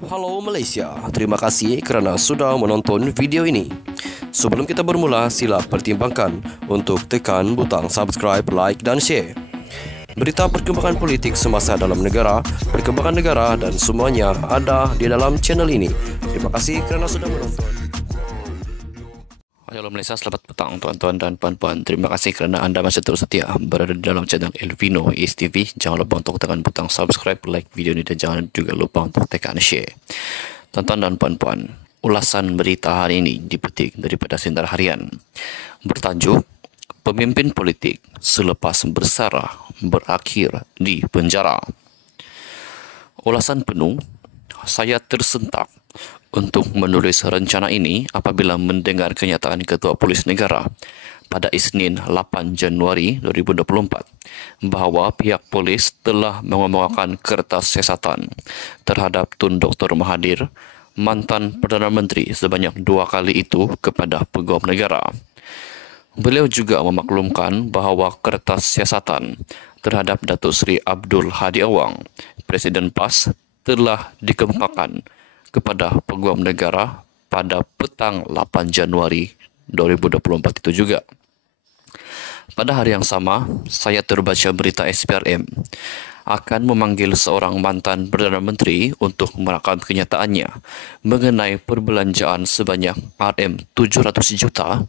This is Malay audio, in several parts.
Halo Malaysia, terima kasih kerana sudah menonton video ini. Sebelum kita bermula, sila pertimbangkan untuk tekan butang subscribe, like dan share. Berita perkembangan politik semasa dalam negara, perkembangan negara dan semuanya ada di dalam channel ini. Terima kasih kerana sudah menonton. Halo Malaysia, selamat petang tuan-tuan dan puan-puan. Terima kasih kerana anda masih terus setia berada di dalam channel Elvino East TV. Jangan lupa untuk tekan butang subscribe, like video ini dan jangan juga lupa untuk tekan share. Tuan-tuan dan puan-puan, ulasan berita hari ini dipetik daripada Sinar Harian bertajuk Pemimpin Politik Selepas Bersara Berakhir di Penjara. Ulasan penuh, saya tersentak untuk menulis rencana ini apabila mendengar kenyataan Ketua Polis Negara pada Isnin 8 Januari 2024 bahawa pihak polis telah mengemukakan kertas siasatan terhadap Tun Dr. Mahathir, mantan Perdana Menteri sebanyak 2 kali itu kepada Peguam Negara. Beliau juga memaklumkan bahawa kertas siasatan terhadap Datuk Seri Abdul Hadi Awang, Presiden PAS, telah dikemukakan kepada Peguam Negara pada petang 8 Januari 2024 itu juga. Pada hari yang sama, saya terbaca berita SPRM akan memanggil seorang mantan Perdana Menteri untuk merakam kenyataannya mengenai perbelanjaan sebanyak RM700 juta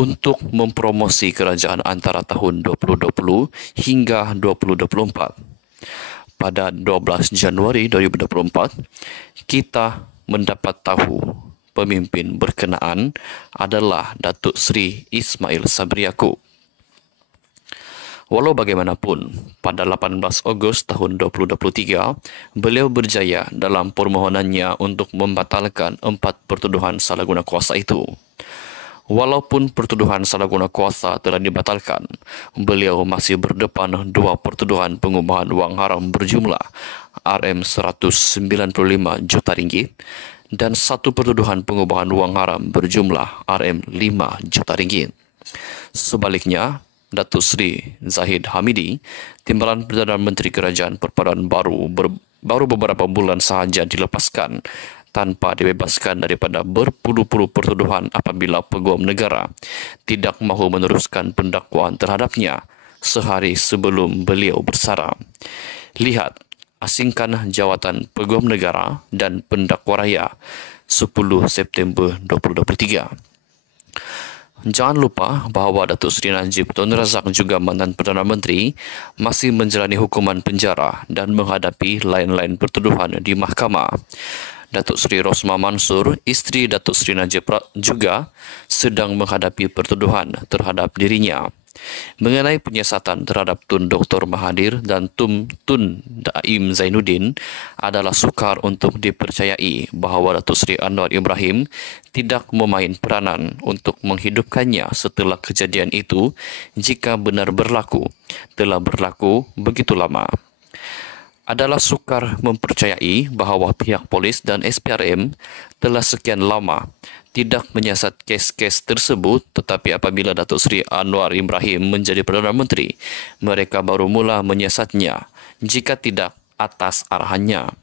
untuk mempromosi kerajaan antara tahun 2020 hingga 2024. Pada 12 Januari 2024, kita mendapat tahu pemimpin berkenaan adalah Datuk Seri Ismail Sabri Yaakob. Walau bagaimanapun, pada 18 Ogos tahun 2023, beliau berjaya dalam permohonannya untuk membatalkan 4 pertuduhan salah guna kuasa itu. Walaupun pertuduhan salah guna kuasa telah dibatalkan, beliau masih berdepan 2 pertuduhan pengubahan wang haram berjumlah RM195 juta ringgit dan 1 pertuduhan pengubahan wang haram berjumlah RM5 juta ringgit. Sebaliknya, Datuk Seri Zahid Hamidi, Timbalan Perdana Menteri Kerajaan Perpaduan baru beberapa bulan sahaja dilepaskan tanpa dibebaskan daripada berpuluh-puluh pertuduhan apabila Peguam Negara tidak mahu meneruskan pendakwaan terhadapnya sehari sebelum beliau bersara. Lihat, asingkan jawatan Peguam Negara dan Pendakwa Raya 10 September 2023. Jangan lupa bahawa Datuk Seri Najib Tun Razak juga mantan Perdana Menteri masih menjalani hukuman penjara dan menghadapi lain-lain pertuduhan di mahkamah. Datuk Seri Rosmah Mansor, isteri Datuk Seri Najib juga sedang menghadapi pertuduhan terhadap dirinya mengenai penyiasatan terhadap Tun Dr. Mahathir dan Tun Daim Zainuddin. Adalah sukar untuk dipercayai bahawa Datuk Seri Anwar Ibrahim tidak memain peranan untuk menghidupkannya setelah kejadian itu jika benar berlaku, telah berlaku begitu lama. Adalah sukar mempercayai bahawa pihak polis dan SPRM telah sekian lama tidak menyiasat kes-kes tersebut, tetapi apabila Datuk Seri Anwar Ibrahim menjadi Perdana Menteri, mereka baru mula menyiasatnya jika tidak atas arahannya.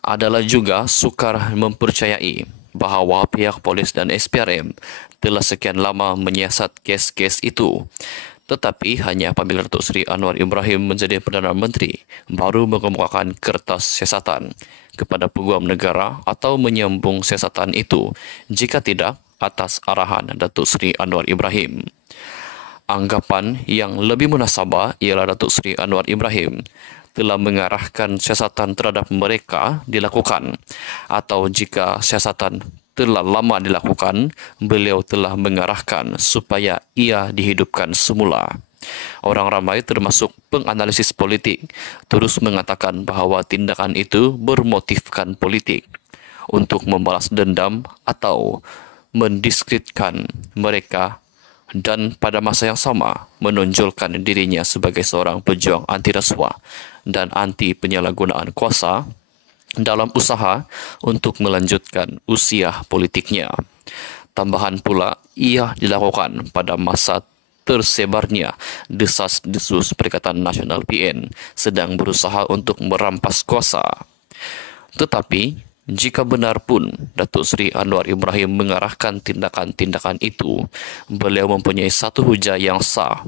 Adalah juga sukar mempercayai bahawa pihak polis dan SPRM telah sekian lama menyiasat kes-kes itu, tetapi hanya apabila Datuk Seri Anwar Ibrahim menjadi Perdana Menteri baru mengemukakan kertas siasatan kepada Peguam Negara atau menyambung siasatan itu jika tidak atas arahan Datuk Seri Anwar Ibrahim. Anggapan yang lebih munasabah ialah Datuk Seri Anwar Ibrahim telah mengarahkan siasatan terhadap mereka dilakukan, atau jika siasatan telah lama dilakukan, beliau telah mengarahkan supaya ia dihidupkan semula. Orang ramai termasuk penganalisis politik terus mengatakan bahawa tindakan itu bermotifkan politik untuk membalas dendam atau mendiskreditkan mereka dan pada masa yang sama menonjolkan dirinya sebagai seorang pejuang anti rasuah dan anti penyalahgunaan kuasa dalam usaha untuk melanjutkan usia politiknya. Tambahan pula, ia dilakukan pada masa tersebarnya desas-desus Perikatan Nasional PN sedang berusaha untuk merampas kuasa. Tetapi, jika benar pun Datuk Seri Anwar Ibrahim mengarahkan tindakan-tindakan itu, beliau mempunyai satu hujah yang sah.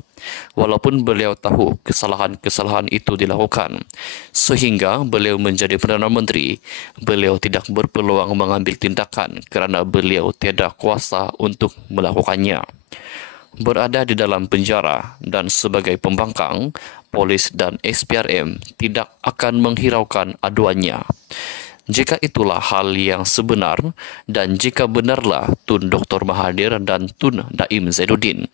Walaupun beliau tahu kesalahan-kesalahan itu dilakukan, sehingga beliau menjadi Perdana Menteri, beliau tidak berpeluang mengambil tindakan kerana beliau tiada kuasa untuk melakukannya. Berada di dalam penjara dan sebagai pembangkang, polis dan SPRM tidak akan menghiraukan aduannya. Jika itulah hal yang sebenar dan jika benarlah Tun Dr. Mahathir dan Tun Daim Zainuddin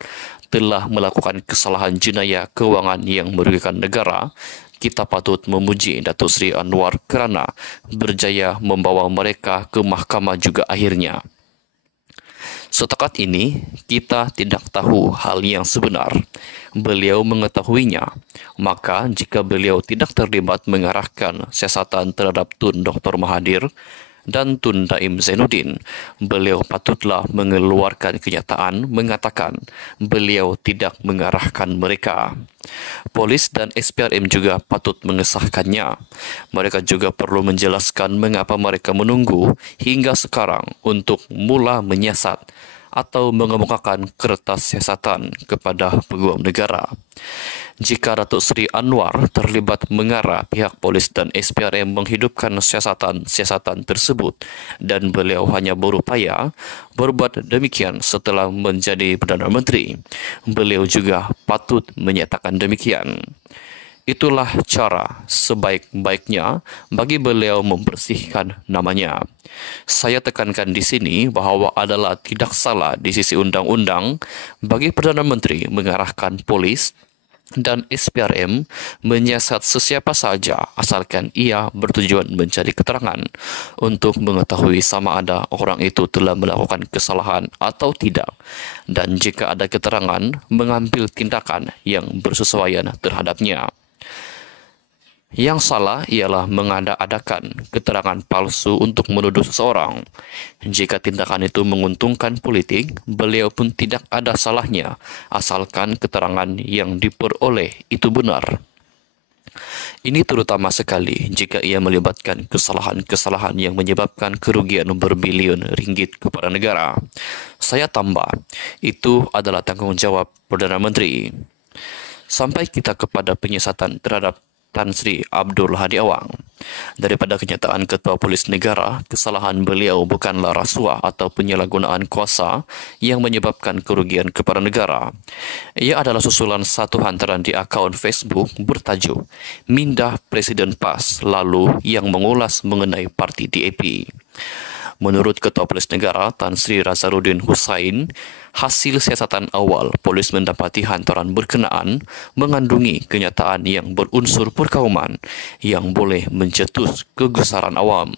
telah melakukan kesalahan jenayah kewangan yang merugikan negara, kita patut memuji Datuk Seri Anwar kerana berjaya membawa mereka ke mahkamah juga akhirnya. Setakat ini, kita tidak tahu hal yang sebenar. Beliau mengetahuinya. Maka, jika beliau tidak terlibat mengarahkan siasatan terhadap Tun Dr. Mahathir dan Tun Daim Zainuddin, beliau patutlah mengeluarkan kenyataan mengatakan beliau tidak mengarahkan mereka. Polis dan SPRM juga patut mengesahkannya. Mereka juga perlu menjelaskan mengapa mereka menunggu hingga sekarang untuk mula menyiasat atau mengemukakan kertas siasatan kepada peguam negara. Jika Datuk Seri Anwar terlibat mengarah pihak polis dan SPRM menghidupkan siasatan-siasatan tersebut dan beliau hanya berupaya berbuat demikian setelah menjadi Perdana Menteri, beliau juga patut menyatakan demikian. Itulah cara sebaik-baiknya bagi beliau membersihkan namanya. Saya tekankan di sini bahawa adalah tidak salah di sisi undang-undang bagi Perdana Menteri mengarahkan polis dan SPRM menyiasat sesiapa sahaja asalkan ia bertujuan mencari keterangan untuk mengetahui sama ada orang itu telah melakukan kesalahan atau tidak, dan jika ada keterangan mengambil tindakan yang bersesuaian terhadapnya. Yang salah ialah mengada-adakan keterangan palsu untuk menuduh seseorang. Jika tindakan itu menguntungkan politik, beliau pun tidak ada salahnya asalkan keterangan yang diperoleh itu benar. Ini terutama sekali jika ia melibatkan kesalahan-kesalahan yang menyebabkan kerugian berbilion ringgit kepada negara. Saya tambah, itu adalah tanggungjawab Perdana Menteri. Sampai kita kepada penyiasatan terhadap Tan Sri Abdul Hadi Awang. Daripada kenyataan Ketua Polis Negara, kesalahan beliau bukanlah rasuah atau penyalahgunaan kuasa yang menyebabkan kerugian kepada negara. Ia adalah susulan satu hantaran di akaun Facebook bertajuk Mindah Presiden PAS lalu yang mengulas mengenai parti DAP. Menurut Ketua Polis Negara Tan Sri Razaruddin Hussain, hasil siasatan awal polis mendapati hantaran berkenaan mengandungi kenyataan yang berunsur perkauman yang boleh mencetus kegusaran awam.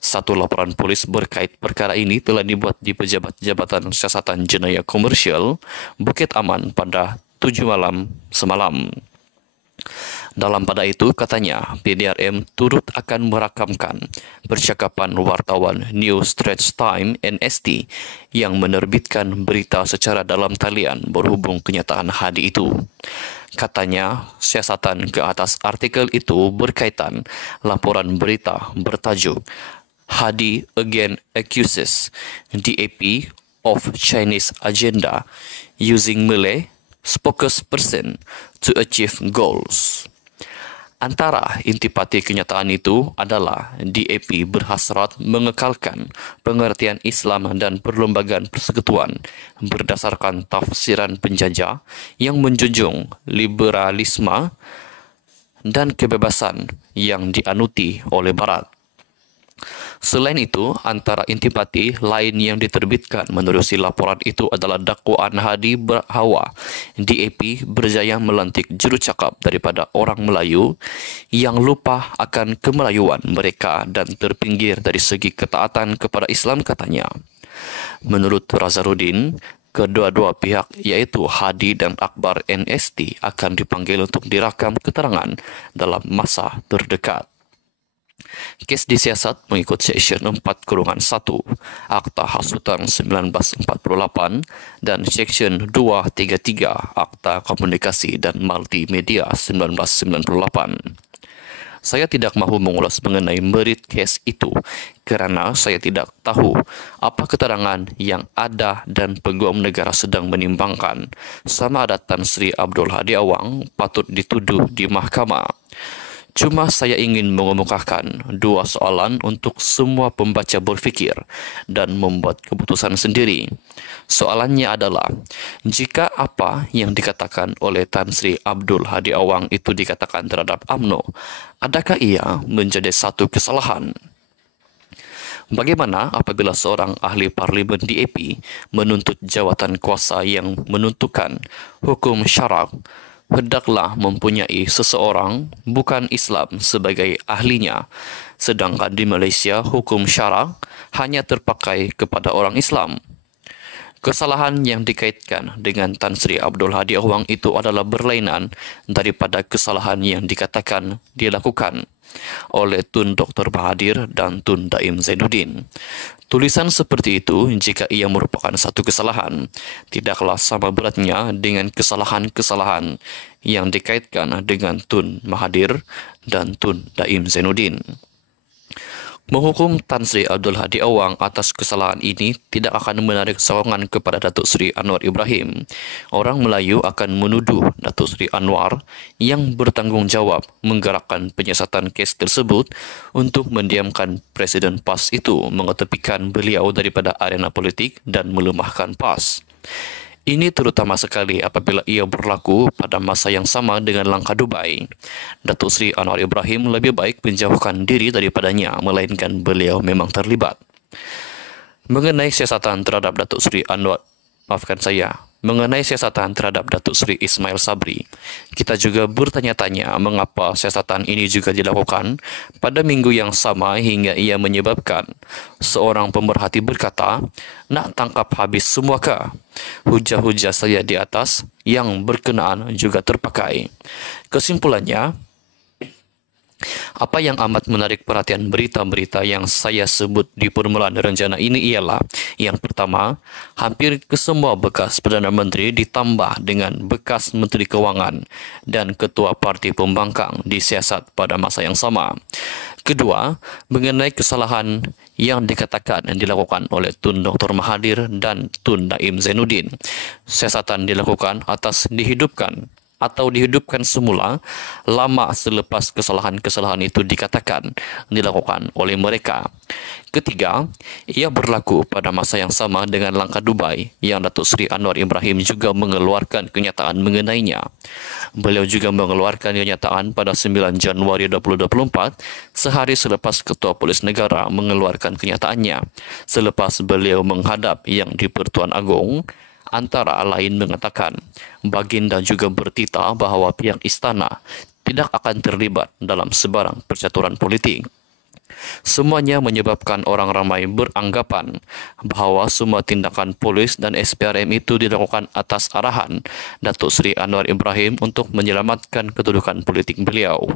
Satu laporan polis berkait perkara ini telah dibuat di Pejabat Jabatan Siasatan Jenayah Komersial Bukit Aman pada 7 malam semalam. Dalam pada itu, katanya, PDRM turut akan merakamkan percakapan wartawan New Straits Times NST yang menerbitkan berita secara dalam talian berhubung kenyataan Hadi itu. Katanya, siasatan ke atas artikel itu berkaitan laporan berita bertajuk Hadi Again Accuses DAP of Chinese Agenda Using Malay Spokesperson to Achieve Goals. Antara intipati kenyataan itu adalah DAP berhasrat mengekalkan pengertian Islam dan perlembagaan persekutuan berdasarkan tafsiran penjajah yang menjunjung liberalisme dan kebebasan yang dianuti oleh Barat. Selain itu, antara intipati lain yang diterbitkan menerusi laporan itu adalah dakwaan Hadi bahawa DAP berjaya melantik jurucakap daripada orang Melayu yang lupa akan kemelayuan mereka dan terpinggir dari segi ketaatan kepada Islam, katanya. Menurut Razaruddin, kedua-dua pihak iaitu Hadi dan Akbar NST akan dipanggil untuk dirakam keterangan dalam masa terdekat. Kes disiasat mengikut Seksyen 4-1 Akta Hasutan 1948 dan Seksyen 233 Akta Komunikasi dan Multimedia 1998. Saya tidak mahu mengulas mengenai merit kes itu kerana saya tidak tahu apa keterangan yang ada dan Peguam Negara sedang menimbangkan sama ada Tan Sri Abdul Hadi Awang patut dituduh di mahkamah. Cuma saya ingin mengemukakan dua soalan untuk semua pembaca berfikir dan membuat keputusan sendiri. Soalannya adalah, jika apa yang dikatakan oleh Tan Sri Abdul Hadi Awang itu dikatakan terhadap UMNO, adakah ia menjadi satu kesalahan? Bagaimana apabila seorang ahli parlimen DAP menuntut jawatan kuasa yang menentukan hukum syarak, hendaklah mempunyai seseorang bukan Islam sebagai ahlinya, sedangkan di Malaysia hukum syarak hanya terpakai kepada orang Islam. Kesalahan yang dikaitkan dengan Tan Sri Abdul Hadi Awang itu adalah berlainan daripada kesalahan yang dikatakan dilakukan oleh Tun Dr. Mahathir dan Tun Daim Zainuddin. Tulisan seperti itu, jika ia merupakan satu kesalahan, tidaklah sama beratnya dengan kesalahan-kesalahan yang dikaitkan dengan Tun Mahathir dan Tun Daim Zainuddin. Menghukum Tan Sri Abdul Hadi Awang atas kesalahan ini tidak akan menarik sokongan kepada Datuk Seri Anwar Ibrahim. Orang Melayu akan menuduh Datuk Seri Anwar yang bertanggungjawab menggerakkan penyiasatan kes tersebut untuk mendiamkan Presiden PAS itu, mengetepikan beliau daripada arena politik dan melemahkan PAS. Ini terutama sekali apabila ia berlaku pada masa yang sama dengan langkah Dubai. Datuk Seri Anwar Ibrahim lebih baik menjauhkan diri daripadanya, melainkan beliau memang terlibat. Mengenai siasatan terhadap Datuk Seri Datuk Seri Ismail Sabri, kita juga bertanya-tanya mengapa siasatan ini juga dilakukan pada minggu yang sama hingga ia menyebabkan seorang pemerhati berkata, "Nak tangkap habis semuakah?" Hujah-hujah saya di atas yang berkenaan juga terpakai. Kesimpulannya, apa yang amat menarik perhatian berita-berita yang saya sebut di permulaan rencana ini ialah, yang pertama, hampir kesemua bekas Perdana Menteri ditambah dengan bekas Menteri Kewangan dan Ketua Parti Pembangkang disiasat pada masa yang sama. Kedua, mengenai kesalahan yang dikatakan dan dilakukan oleh Tun Dr. Mahathir dan Tun Daim Zainuddin. Siasatan dilakukan atas dihidupkan semula lama selepas kesalahan-kesalahan itu dikatakan dilakukan oleh mereka. Ketiga, ia berlaku pada masa yang sama dengan langkah Dubai yang Datuk Seri Anwar Ibrahim juga mengeluarkan kenyataan mengenainya. Beliau juga mengeluarkan kenyataan pada 9 Januari 2024 sehari selepas Ketua Polis Negara mengeluarkan kenyataannya selepas beliau menghadap Yang di-Pertuan Agong, antara lain mengatakan baginda juga bertita bahawa pihak istana tidak akan terlibat dalam sebarang percaturan politik. Semuanya menyebabkan orang ramai beranggapan bahawa semua tindakan polis dan SPRM itu dilakukan atas arahan Datuk Seri Anwar Ibrahim untuk menyelamatkan kedudukan politik beliau.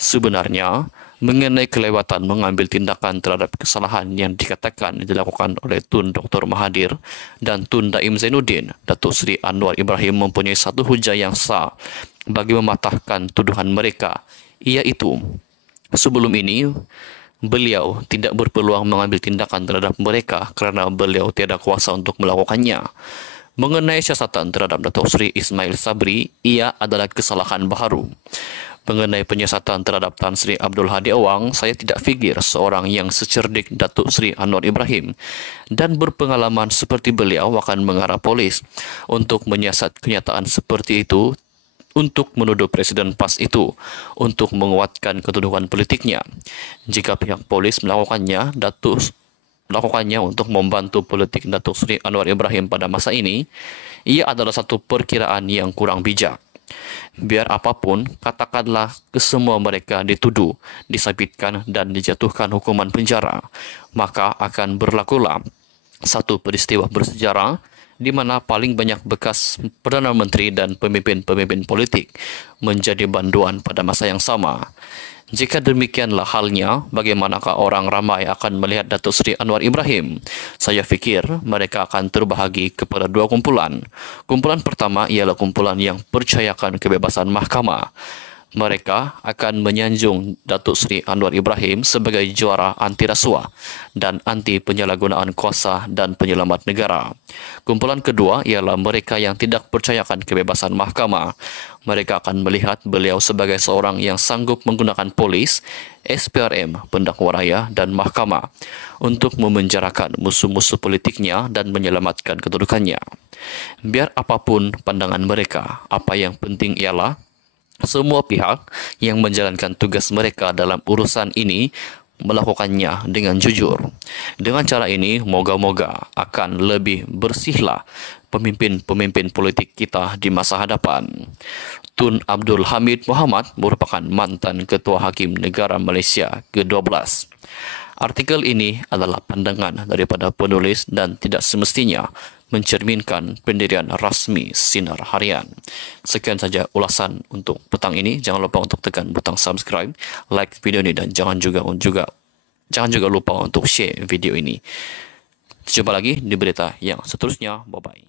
Sebenarnya, mengenai kelewatan mengambil tindakan terhadap kesalahan yang dikatakan dilakukan oleh Tun Dr. Mahathir dan Tun Daim Zainuddin, Datuk Seri Anwar Ibrahim mempunyai satu hujah yang sah bagi mematahkan tuduhan mereka, iaitu sebelum ini beliau tidak berpeluang mengambil tindakan terhadap mereka kerana beliau tiada kuasa untuk melakukannya. Mengenai siasatan terhadap Datuk Seri Ismail Sabri, ia adalah kesalahan baharu. Mengenai penyiasatan terhadap Tan Sri Abdul Hadi Awang, saya tidak fikir seorang yang secerdik Datuk Seri Anwar Ibrahim dan berpengalaman seperti beliau akan mengarah polis untuk menyiasat kenyataan seperti itu untuk menuduh Presiden PAS itu untuk menguatkan kedudukan politiknya. Jika pihak polis melakukannya untuk membantu politik Datuk Seri Anwar Ibrahim pada masa ini, ia adalah satu perkiraan yang kurang bijak. Biar apapun, katakanlah kesemua mereka dituduh, disabitkan dan dijatuhkan hukuman penjara, maka akan berlakulah satu peristiwa bersejarah di mana paling banyak bekas Perdana Menteri dan pemimpin-pemimpin politik menjadi banduan pada masa yang sama. Jika demikianlah halnya, bagaimanakah orang ramai akan melihat Datuk Seri Anwar Ibrahim? Saya fikir mereka akan terbahagi kepada dua kumpulan. Kumpulan pertama ialah kumpulan yang percayakan kebebasan mahkamah. Mereka akan menyanjung Datuk Seri Anwar Ibrahim sebagai juara anti rasuah dan anti penyalahgunaan kuasa dan penyelamat negara. Kumpulan kedua ialah mereka yang tidak percayakan kebebasan mahkamah. Mereka akan melihat beliau sebagai seorang yang sanggup menggunakan polis, SPRM, pendakwa raya dan mahkamah untuk memenjarakan musuh-musuh politiknya dan menyelamatkan kedudukannya. Biar apapun pandangan mereka, apa yang penting ialah semua pihak yang menjalankan tugas mereka dalam urusan ini melakukannya dengan jujur. Dengan cara ini, moga-moga akan lebih bersihlah pemimpin-pemimpin politik kita di masa hadapan. Tun Abdul Hamid Muhammad merupakan mantan Ketua Hakim Negara Malaysia ke-12. Artikel ini adalah pandangan daripada penulis dan tidak semestinya mencerminkan pendirian rasmi Sinar Harian. Sekian saja ulasan untuk petang ini. Jangan lupa untuk tekan butang subscribe, like video ini dan jangan juga lupa untuk share video ini. Jumpa lagi di berita yang seterusnya. Bye bye.